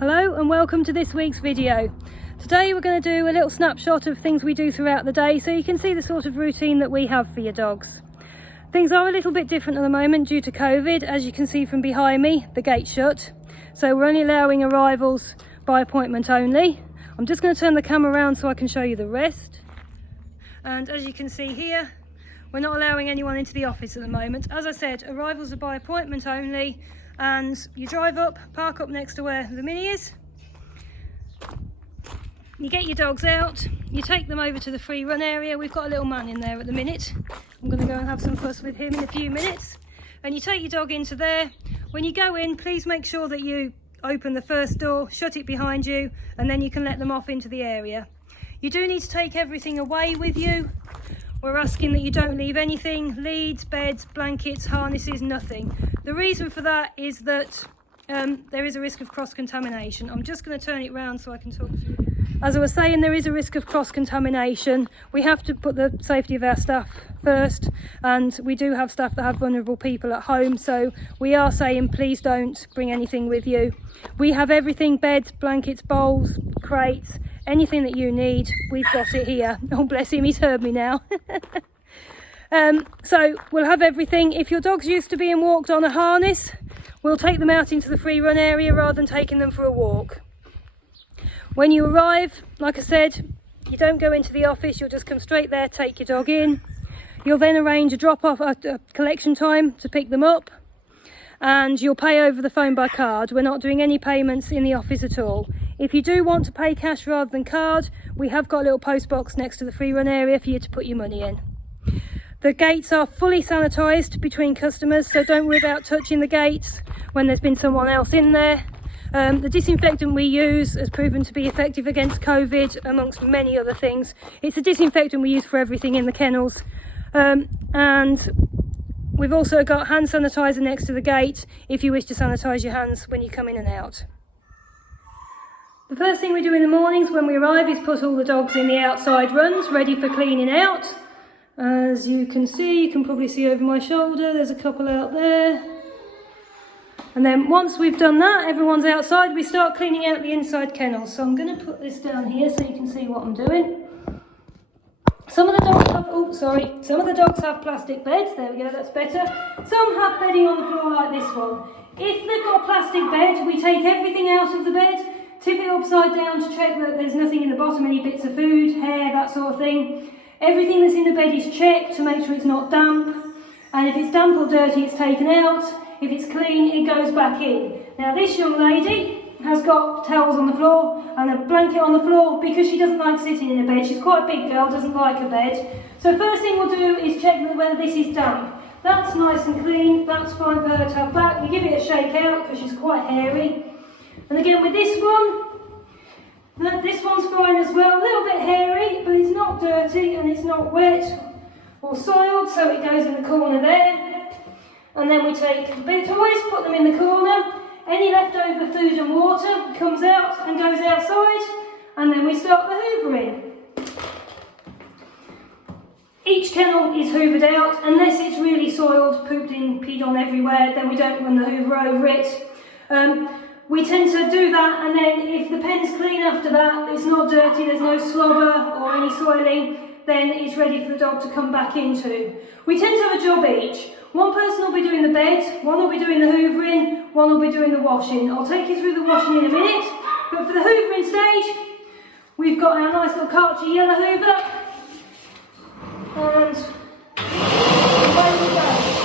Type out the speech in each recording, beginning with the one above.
Hello and welcome to this week's video. Today we're going to do a little snapshot of things we do throughout the day so you can see the sort of routine that we have for your dogs. Things are a little bit different at the moment due to COVID. As you can see from behind me, the gate's shut. So we're only allowing arrivals by appointment only. I'm just going to turn the camera around so I can show you the rest. And as you can see here, we're not allowing anyone into the office at the moment. As I said, arrivals are by appointment only. And you drive up, park up next to where the Mini is. You get your dogs out, you take them over to the free run area. We've got a little man in there at the minute. I'm going to go and have some fuss with him in a few minutes. And you take your dog into there. When you go in, please make sure that you open the first door, shut it behind you, and then you can let them off into the area. You do need to take everything away with you. We're asking that you don't leave anything, leads, beds, blankets, harnesses, nothing. The reason for that is that there is a risk of cross-contamination. I'm just going to turn it round so I can talk to you. As I was saying, there is a risk of cross-contamination. We have to put the safety of our staff first, and we do have staff that have vulnerable people at home, so we are saying please don't bring anything with you. We have everything: beds, blankets, bowls, crates, anything that you need, we've got it here. Oh bless him, he's heard me now. So we'll have everything. If your dog's used to being walked on a harness, we'll take them out into the free run area rather than taking them for a walk. When you arrive, like I said, you don't go into the office, you'll just come straight there, take your dog in. You'll then arrange a drop-off, a collection time to pick them up, and you'll pay over the phone by card. We're not doing any payments in the office at all. If you do want to pay cash rather than card, we have got a little post box next to the free run area for you to put your money in. The gates are fully sanitised between customers, so don't worry about touching the gates when there's been someone else in there. The disinfectant we use has proven to be effective against COVID, amongst many other things. It's a disinfectant we use for everything in the kennels. And we've also got hand sanitizer next to the gate if you wish to sanitize your hands when you come in and out. The first thing we do in the mornings when we arrive is put all the dogs in the outside runs ready for cleaning out. As you can see, you can probably see over my shoulder, there's a couple out there. And then once we've done that, everyone's outside, we start cleaning out the inside kennels. So I'm going to put this down here so you can see what I'm doing. Some of the dogs have plastic beds. There we go, that's better. Some have bedding on the floor like this one. If they've got a plastic bed, we take everything out of the bed, tip it upside down to check that there's nothing in the bottom, any bits of food, hair, that sort of thing. Everything that's in the bed is checked to make sure it's not damp. And if it's damp or dirty, it's taken out. If it's clean, it goes back in. Now this young lady has got towels on the floor and a blanket on the floor because she doesn't like sitting in a bed. She's quite a big girl, doesn't like a bed. So first thing we'll do is check whether this is damp. That's nice and clean, that's fine for her to have back. We give it a shake out because she's quite hairy. And again with this one's fine as well. A little bit hairy, but it's not dirty and it's not wet or soiled, so it goes in the corner there. And then we take the big toys, put them in the corner. Any leftover food and water comes out and goes outside, and then we start the hoovering. Each kennel is hoovered out, unless it's really soiled, pooped in, peed on everywhere, then we don't run the hoover over it. We tend to do that, and then if the pen's clean after that, it's not dirty, there's no slobber or any soiling, then it's ready for the dog to come back into. We tend to have a job each. One person will be doing the bed, one will be doing the hoovering, one will be doing the washing. I'll take you through the washing in a minute, but for the hoovering stage, we've got our nice little Karcher yellow hoover, and away we go.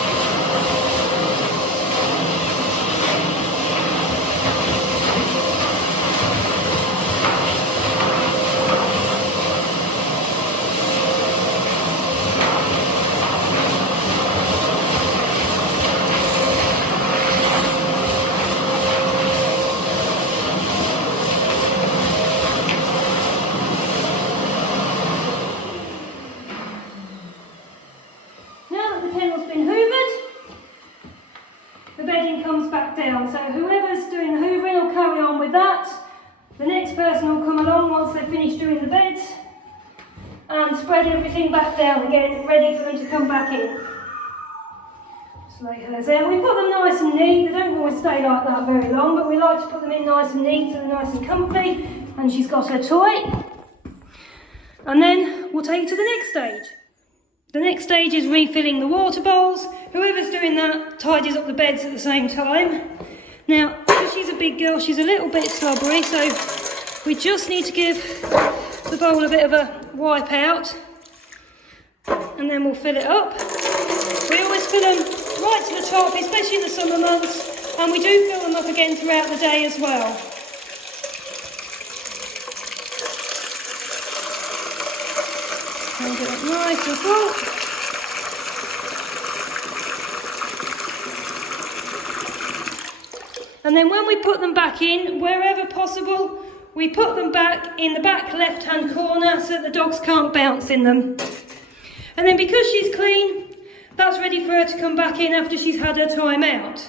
Comes back down, so whoever's doing the hoovering will carry on with that. The next person will come along once they've finished doing the beds and spread everything back down again, ready for them to come back in. So lay hers out. We put them nice and neat. They don't always stay like that very long, but we like to put them in nice and neat so they're nice and comfy. And she's got her toy. And then we'll take it to the next stage. The next stage is refilling the water bowls. Whoever's doing that tidies up the beds at the same time. Now, because she's a big girl, she's a little bit slobbery, so we just need to give the bowl a bit of a wipe out. And then we'll fill it up. We always fill them right to the top, especially in the summer months, and we do fill them up again throughout the day as well. And get it nice and full. And then when we put them back in, wherever possible, we put them back in the back left-hand corner so that the dogs can't bounce in them. And then because she's clean, that's ready for her to come back in after she's had her time out.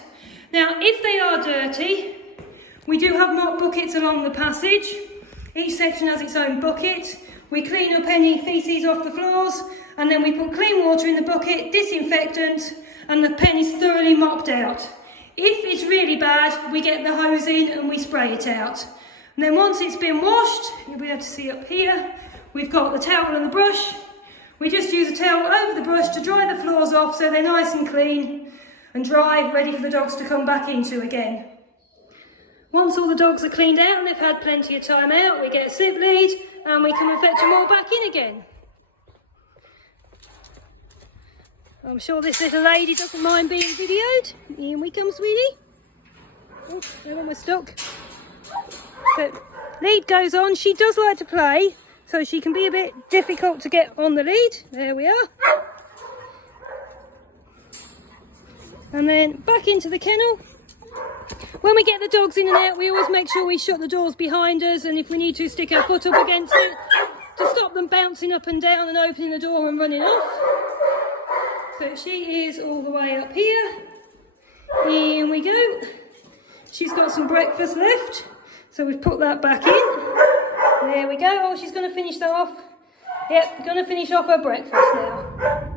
Now, if they are dirty, we do have mop buckets along the passage. Each section has its own bucket. We clean up any faeces off the floors, and then we put clean water in the bucket, disinfectant, and the pen is thoroughly mopped out. If it's really bad, we get the hose in and we spray it out. And then once it's been washed, you'll be able to see up here, we've got the towel and the brush. We just use a towel over the brush to dry the floors off so they're nice and clean and dry, ready for the dogs to come back into again. Once all the dogs are cleaned out and they've had plenty of time out, we get a slip lead and we come and fetch them all back in again. I'm sure this little lady doesn't mind being videoed. In we come, sweetie. Oh, that one was stuck. So, lead goes on. She does like to play, so she can be a bit difficult to get on the lead. There we are. And then back into the kennel. When we get the dogs in and out, we always make sure we shut the doors behind us, and if we need to, stick our foot up against it to stop them bouncing up and down and opening the door and running off. So she is all the way up here. In we go. She's got some breakfast left, so we've put that back in. There we go. Oh, she's going to finish that off. Yep, going to finish off her breakfast now.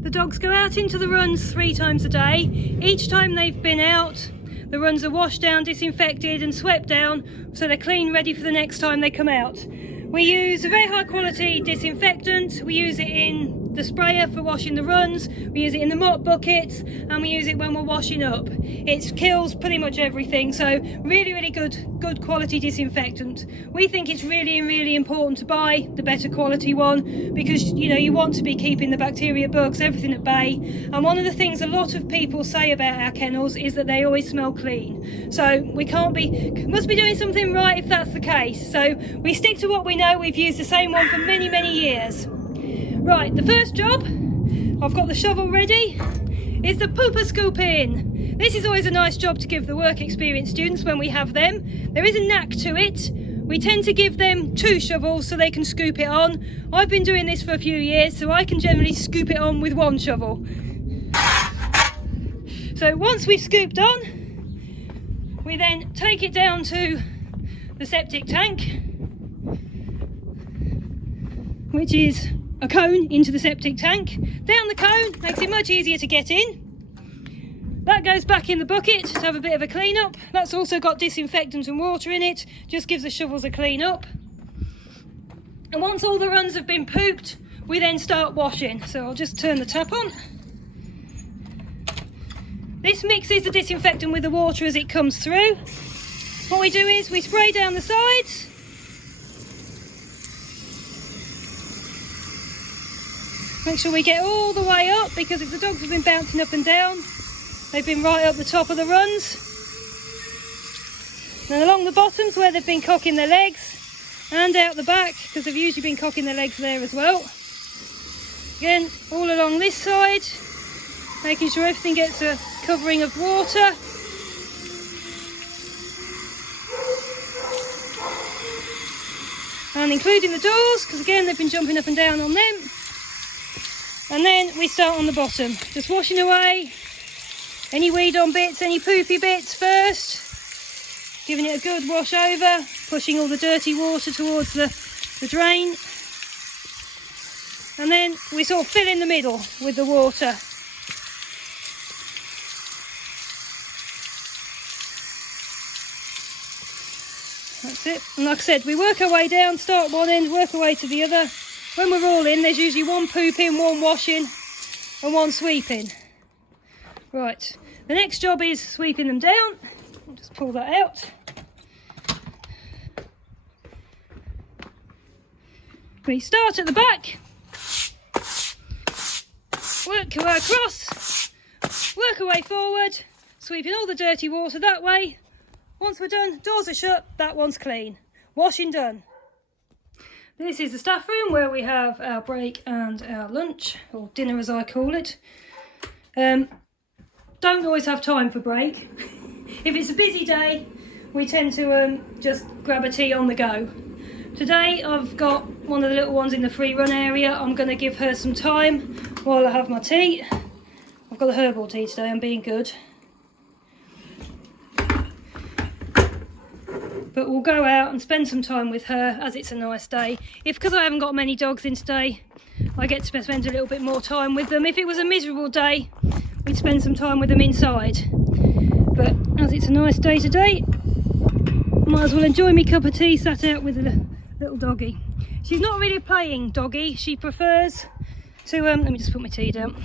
The dogs go out into the runs 3 times a day. Each time they've been out, the runs are washed down, disinfected and swept down, so they're clean, ready for the next time they come out. We use a very high quality disinfectant. We use it in the sprayer for washing the runs, we use it in the mop buckets, and we use it when we're washing up. It kills pretty much everything, so really good quality disinfectant. We think it's really important to buy the better quality one, because you know you want to be keeping the bacteria, bugs, everything at bay. And one of the things a lot of people say about our kennels is that they always smell clean, so we must be doing something right if that's the case. So we stick to what we know. We've used the same one for many years. Right, the first job, I've got the shovel ready, is the pooper scooping. This is always a nice job to give the work experience students when we have them. There is a knack to it. We tend to give them 2 shovels so they can scoop it on. I've been doing this for a few years, so I can generally scoop it on with 1 shovel. So once we've scooped on, we then take it down to the septic tank, which is a cone into the septic tank. Down the cone makes it much easier to get in. That goes back in the bucket to have a bit of a clean up. That's also got disinfectant and water in it, just gives the shovels a clean up. And once all the runs have been pooped, we then start washing. So I'll just turn the tap on. This mixes the disinfectant with the water as it comes through. What we do is we spray down the sides. Make sure we get all the way up, because if the dogs have been bouncing up and down, they've been right up the top of the runs. And along the bottoms where they've been cocking their legs, and out the back, because they've usually been cocking their legs there as well. Again, all along this side, making sure everything gets a covering of water. And including the doors, because again they've been jumping up and down on them. And then we start on the bottom, just washing away any weed on bits, any poopy bits first, giving it a good wash over, pushing all the dirty water towards the drain. And then we sort of fill in the middle with the water. That's it. And like I said, we work our way down, start at one end, work our way to the other. When we're all in, there's usually one pooping, one washing and one sweeping. Right, the next job is sweeping them down. I'll just pull that out. We start at the back, work our way across, work our way forward, sweeping all the dirty water that way. Once we're done, doors are shut, that one's clean. Washing done. This is the staff room where we have our break and our lunch, or dinner as I call it. Don't always have time for break. If it's a busy day, we tend to just grab a tea on the go. Today I've got one of the little ones in the free run area. I'm going to give her some time while I have my tea. I've got a herbal tea today, I'm being good. But we'll go out and spend some time with her as it's a nice day. Because I haven't got many dogs in today, I get to spend a little bit more time with them. If it was a miserable day, we'd spend some time with them inside. But as it's a nice day today, might as well enjoy my cup of tea sat out with the little doggy. She's not really a playing doggy. She prefers to, let me just put my tea down.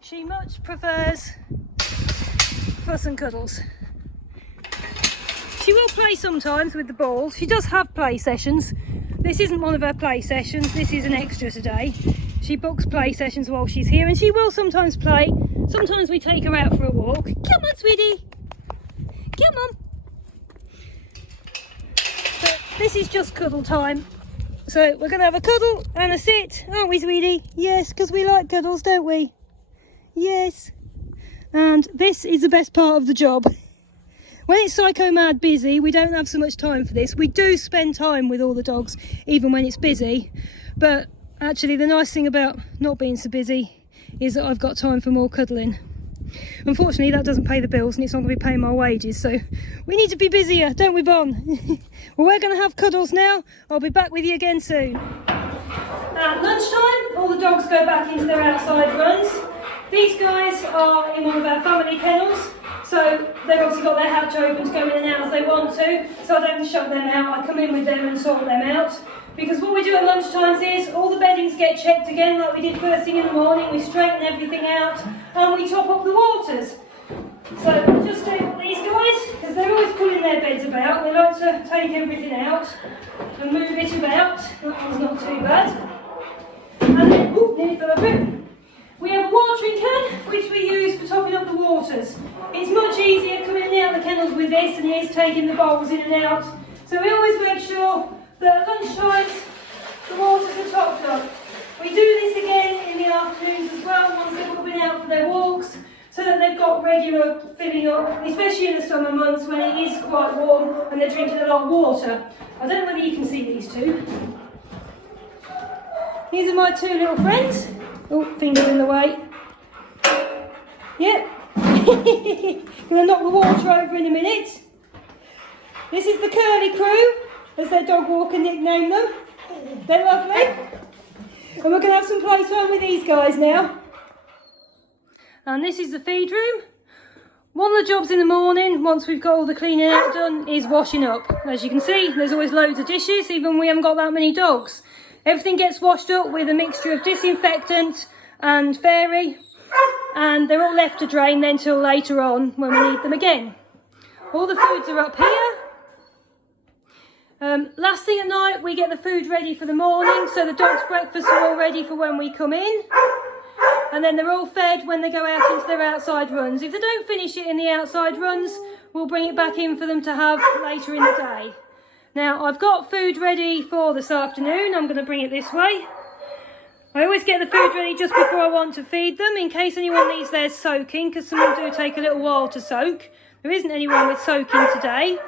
She much prefers fuss and cuddles. She will play sometimes with the ball. She does have play sessions. This isn't one of her play sessions. This is an extra today. She books play sessions while she's here, and she will sometimes play. Sometimes we take her out for a walk. Come on, sweetie. Come on. But this is just cuddle time. So we're going to have a cuddle and a sit, aren't we, sweetie? Yes, because we like cuddles, don't we? Yes. And this is the best part of the job. When it's psycho mad busy, we don't have so much time for this. We do spend time with all the dogs, even when it's busy. But actually, the nice thing about not being so busy is that I've got time for more cuddling. Unfortunately, that doesn't pay the bills and it's not going to be paying my wages. So we need to be busier, don't we, Bon? Well, we're going to have cuddles now. I'll be back with you again soon. At lunchtime, all the dogs go back into their outside runs. These guys are in one of our family kennels. So they've obviously got their hatch open to go in and out as they want to, so I don't shut them out. I come in with them and sort them out. Because what we do at lunchtimes is all the beddings get checked again like we did first thing in the morning. We straighten everything out and we top up the waters. So we'll just do these guys, because they're always pulling their beds about. They like to take everything out and move it about. That one's not too bad. And then, nearly fell over it. We have a watering can, which we use for topping up the waters. It's much easier coming in and out of the kennels with this than it is taking the bowls in and out. So we always make sure that at lunchtimes the waters are topped up. We do this again in the afternoons as well, once they've all been out for their walks, so that they've got regular filling up, especially in the summer months when it is quite warm and they're drinking a lot of water. I don't know whether you can see these two. These are my two little friends. Oh, finger in the way. Yep. Gonna knock the water over in a minute. This is the Curly Crew, as their dog walker nicknamed them. They're lovely. And we're gonna have some playtime with these guys now. And this is the feed room. One of the jobs in the morning, once we've got all the cleaning out done, is washing up. As you can see, there's always loads of dishes, even when we haven't got that many dogs. Everything gets washed up with a mixture of disinfectant and fairy, and they're all left to drain then till later on when we need them again. All the foods are up here. Last thing at night, we get the food ready for the morning, so the dogs' breakfasts are all ready for when we come in. And then they're all fed when they go out into their outside runs. If they don't finish it in the outside runs, we'll bring it back in for them to have later in the day. Now, I've got food ready for this afternoon. I'm going to bring it this way. I always get the food ready just before I want to feed them, in case anyone needs theirs soaking, because some of them do take a little while to soak. There isn't anyone with soaking today.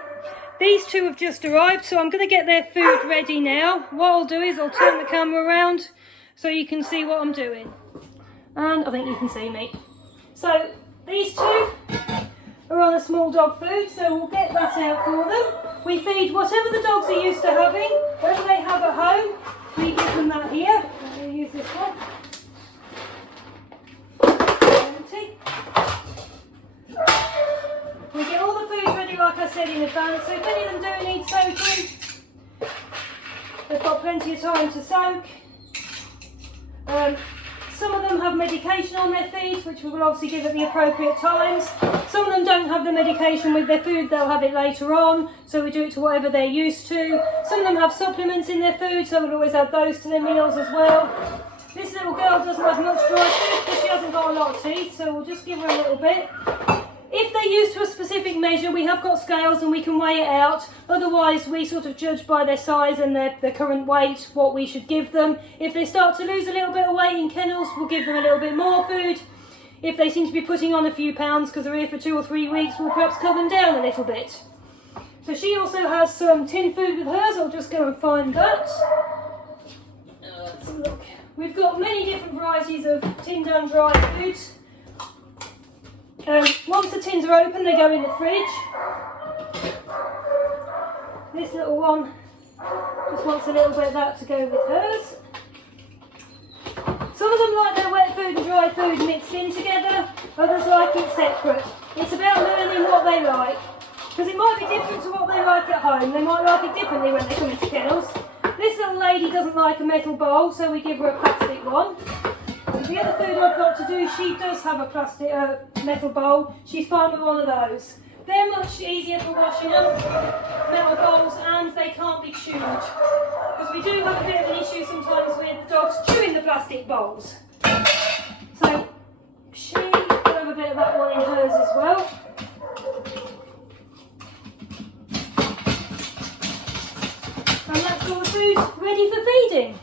These two have just arrived, so I'm going to get their food ready now. What I'll do is I'll turn the camera around so you can see what I'm doing. And I think you can see me. So, these two are on a small dog food, so we'll get that out for them. We feed whatever the dogs are used to having, whatever they have at home, we give them that here. I'm going to use this one. Empty. We get all the food ready like like I said in advance, so if any of them do need soaking, they've got plenty of time to soak. Some of them have medication on their feed, which we will obviously give at the appropriate times. Some of them don't have the medication with their food, they'll have it later on, so we do it to whatever they're used to. Some of them have supplements in their food, so we'll always add those to their meals as well. This little girl doesn't have much dry food because she hasn't got a lot of teeth, so we'll just give her a little bit. If they're used to a specific measure, we have got scales and we can weigh it out. Otherwise, we sort of judge by their size and their current weight what we should give them. If they start to lose a little bit of weight in kennels, we'll give them a little bit more food. If they seem to be putting on a few pounds because they're here for 2 or 3 weeks, we'll perhaps cut them down a little bit. So she also has some tin food with hers. I'll just go and find that. Let's look. We've got many different varieties of tinned and dry foods. Once the tins are open, they go in the fridge. This little one just wants a little bit of that to go with hers. Some of them like their wet food and dry food mixed in together, others like it separate. It's about learning what they like, because it might be different to what they like at home. They might like it differently when they come into kennels. This little lady doesn't like a metal bowl, so we give her a plastic one. The other food I've got to do, she does have a plastic metal bowl. She's fine with one of those. They're much easier for washing up, metal bowls, and they can't be chewed. Because we do have a bit of an issue sometimes with the dogs chewing the plastic bowls. So she will have a bit of that one in hers as well. And that's all the food ready for feeding.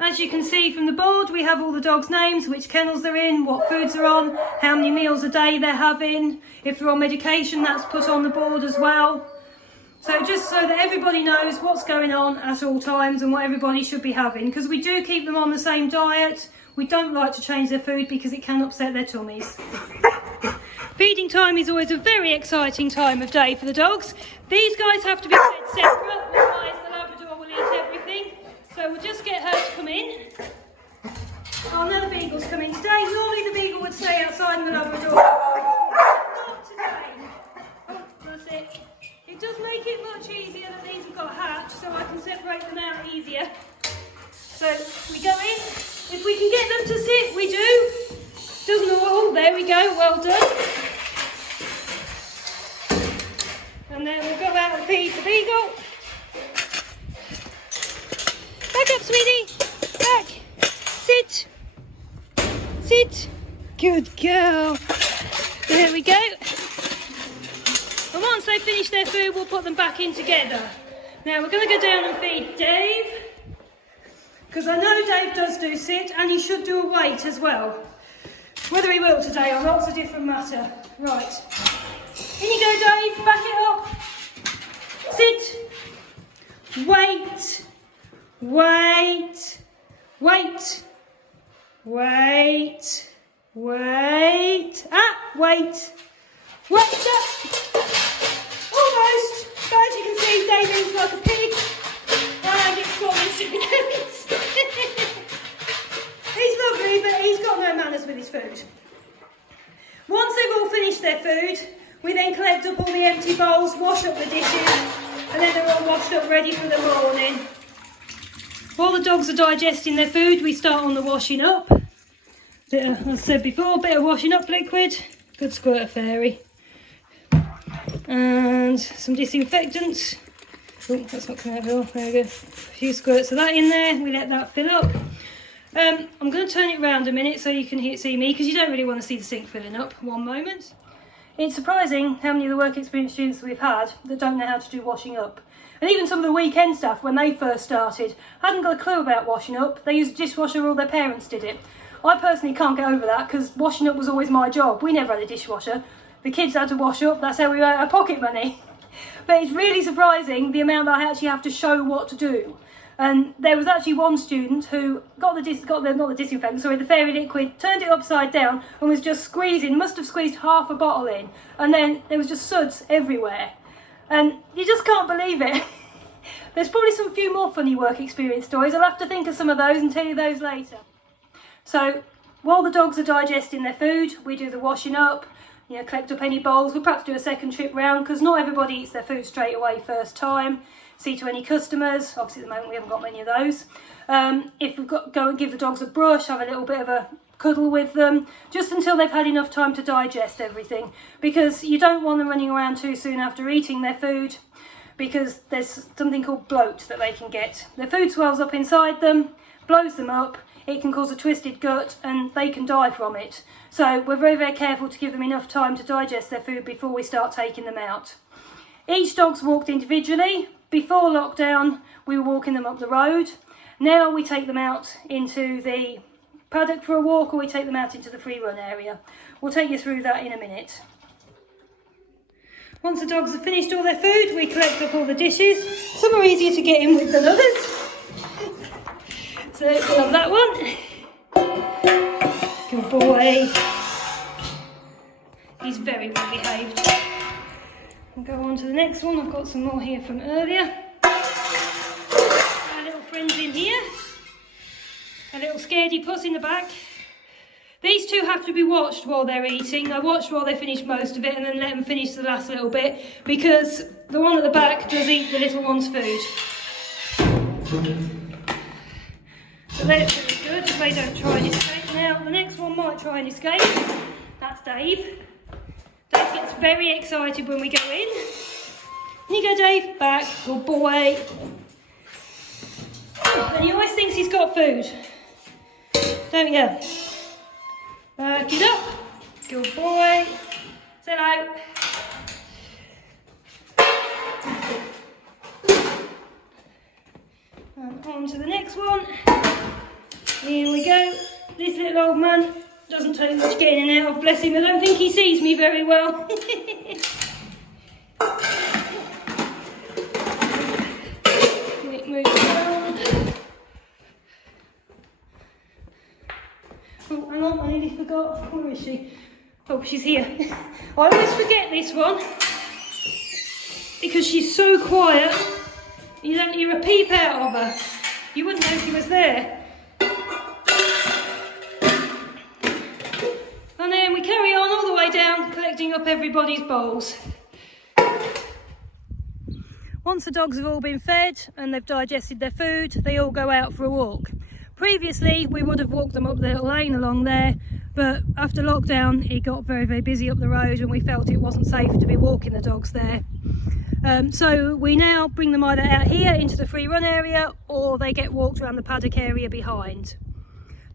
As you can see from the board, we have all the dogs' names, which kennels they're in, what foods they're on, how many meals a day they're having. If they're on medication, that's put on the board as well. So just so that everybody knows what's going on at all times and what everybody should be having. Because we do keep them on the same diet. We don't like to change their food because it can upset their tummies. Feeding time is always a very exciting time of day for the dogs. These guys have to be fed separate, otherwise the Labrador will eat everything. So we'll just get her to come in. Oh, now the beagle's coming today. Normally the beagle would stay outside and the Labrador. Not today. Oh, that's it. It does make it much easier that these have got hatch, so I can separate them out easier. So we go in. If we can get them to sit, we do. Doesn't all. Oh, there we go. Well done. And then we'll go out and feed the beagle. Back up, sweetie. Back. Sit. Sit. Good girl. There we go. And once they finish their food, we'll put them back in together. Now we're going to go down and feed Dave. Because I know Dave does do sit, and he should do a weight as well. Whether he will today or not is a different matter. Right. In you go, Dave. Back it up. Sit. Wait. Wait. Wait. Wait. Wait. Ah, wait. Wait up. Almost. But as you can see, David's like a pig. And it's got his He's lovely, but he's got no manners with his food. Once they've all finished their food, we then collect up all the empty bowls, wash up the dishes, and then they're all washed up ready for the morning. While the dogs are digesting their food, we start on the washing up. As I said before, a bit of washing up liquid, good squirt of fairy, and some disinfectant. Oh, that's not coming out at all. There we go. A few squirts of that in there. We let that fill up. I'm going to turn it round a minute so you can see me, because you don't really want to see the sink filling up. One moment. It's surprising how many of the work experience students we've had that don't know how to do washing up. And even some of the weekend staff, when they first started, hadn't got a clue about washing up. They used a dishwasher, all their parents did it. I personally can't get over that, because washing up was always my job. We never had a dishwasher. The kids had to wash up, that's how we earned our pocket money. But it's really surprising the amount that I actually have to show what to do. And there was actually one student who got the fairy liquid, turned it upside down and was just squeezing, must have squeezed half a bottle in. And then there was just suds everywhere. And you just can't believe it. There's probably some few more funny work experience stories. I'll have to think of some of those and tell you those later. So while the dogs are digesting their food, we do the washing up. you know, collect up any bowls. We'll perhaps do a second trip round because not everybody eats their food straight away first time. See to any customers. Obviously at the moment we haven't got many of those. If we've got, go and give the dogs a brush, have a little bit of a cuddle with them, just until they've had enough time to digest everything, because you don't want them running around too soon after eating their food, because there's something called bloat that they can get. Their food swells up inside them, blows them up, it can cause a twisted gut and they can die from it. So we're very, very careful to give them enough time to digest their food before we start taking them out. Each dog's walked individually. Before lockdown we were walking them up the road. Now we take them out into the paddock for a walk, or we take them out into the free run area. We'll take you through that in a minute. Once the dogs have finished all their food, we collect up all the dishes. Some are easier to get in with than others. So we'll have that one. Good boy. He's very well behaved. We'll go on to the next one. I've got some more here from earlier. Our little friends in here. A little scaredy puss in the back. These two have to be watched while they're eating. I watched while they finish most of it and then let them finish the last little bit, because the one at the back does eat the little one's food. So they're pretty good if they don't try and escape. Now the next one might try and escape. That's Dave. Dave gets very excited when we go in. Here you go, Dave. Back. Good boy. And he always thinks he's got food, don't you? Back it up. Good boy. Say hello. And on to the next one. Here we go. This little old man doesn't take much getting in and out of, bless him. I don't think he sees me very well. Move around. Oh, hang on, I nearly forgot. Where is she? Oh, she's here. I always forget this one because she's so quiet. You don't hear a peep out of her. You wouldn't know she was there. And then we carry on all the way down, collecting up everybody's bowls. Once the dogs have all been fed and they've digested their food, they all go out for a walk. Previously, we would have walked them up the little lane along there, but after lockdown, it got very, very busy up the road and we felt it wasn't safe to be walking the dogs there. So we now bring them either out here into the free run area, or they get walked around the paddock area behind.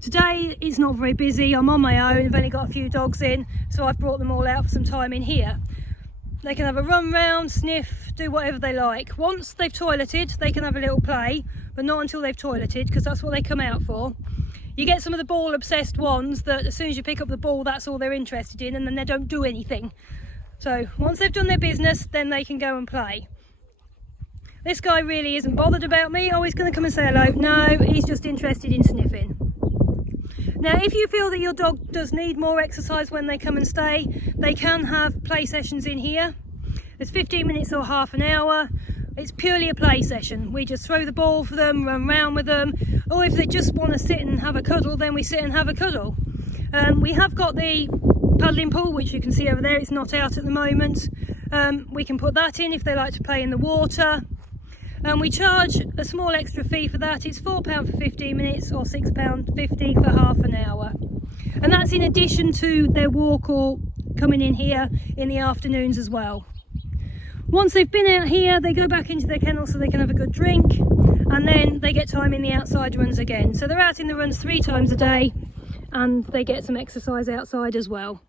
Today is not very busy. I'm on my own. I've only got a few dogs in, so I've brought them all out for some time in here. They can have a run round, sniff, do whatever they like. Once they've toileted, they can have a little play, but not until they've toileted, because that's what they come out for. You get some of the ball obsessed ones that as soon as you pick up the ball, that's all they're interested in, and then they don't do anything. So once they've done their business, then they can go and play. This guy really isn't bothered about me. Oh, he's going to come and say hello. No, he's just interested in sniffing. Now, if you feel that your dog does need more exercise when they come and stay, they can have play sessions in here. It's 15 minutes or half an hour. It's purely a play session. We just throw the ball for them, run around with them, or if they just want to sit and have a cuddle, then we sit and have a cuddle. We have got the paddling pool, which you can see over there. It's not out at the moment. We can put that in if they like to play in the water. And we charge a small extra fee for that. It's £4 for 15 minutes or £6.50 for half an hour. And that's in addition to their walk or coming in here in the afternoons as well. Once they've been out here, they go back into their kennel so they can have a good drink, and then they get time in the outside runs again. So they're out in the runs 3 times a day, and they get some exercise outside as well.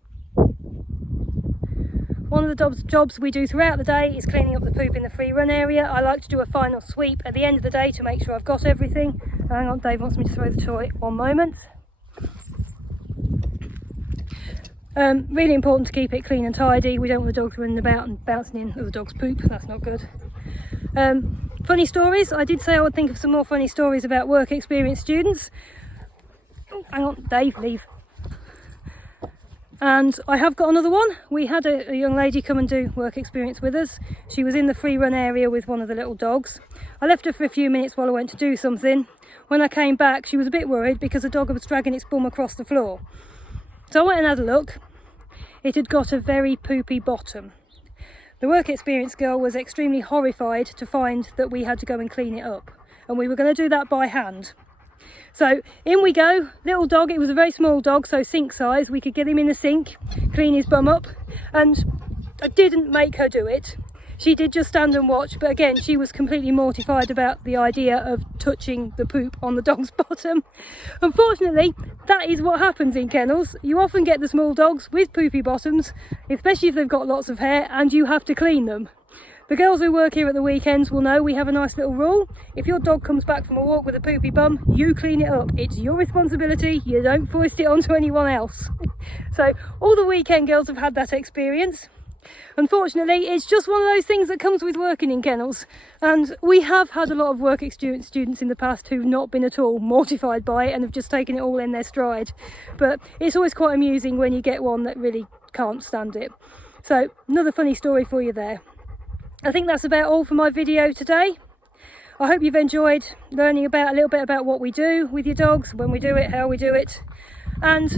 One of the jobs we do throughout the day is cleaning up the poop in the free run area. I like to do a final sweep at the end of the day to make sure I've got everything. Hang on, Dave wants me to throw the toy. One moment. Really important to keep it clean and tidy. We don't want the dogs running about and bouncing in other dogs' poop. That's not good. Funny stories. I did say I would think of some more funny stories about work experience students. Oh, hang on, Dave, leave. And I have got another one. We had a young lady come and do work experience with us. She was in the free run area with one of the little dogs. I left her for a few minutes while I went to do something. When I came back, she was a bit worried because the dog was dragging its bum across the floor. So I went and had a look. it had got a very poopy bottom. The work experience girl was extremely horrified to find that we had to go and clean it up, and we were going to do that by hand. So in we go, little dog, it was a very small dog, so sink size, we could get him in the sink, clean his bum up, and I didn't make her do it. She did just stand and watch, but again, she was completely mortified about the idea of touching the poop on the dog's bottom. Unfortunately, that is what happens in kennels. You often get the small dogs with poopy bottoms, especially if they've got lots of hair, and you have to clean them. The girls who work here at the weekends will know we have a nice little rule. If your dog comes back from a walk with a poopy bum, you clean it up. It's your responsibility, you don't foist it onto anyone else. So all the weekend girls have had that experience. Unfortunately, it's just one of those things that comes with working in kennels, and we have had a lot of work experience students in the past who've not been at all mortified by it and have just taken it all in their stride. But it's always quite amusing when you get one that really can't stand it. So another funny story for you there. I think that's about all for my video today. I hope you've enjoyed learning a little bit about what we do with your dogs, when we do it, how we do it. And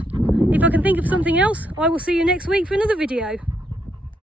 if I can think of something else, I will see you next week for another video.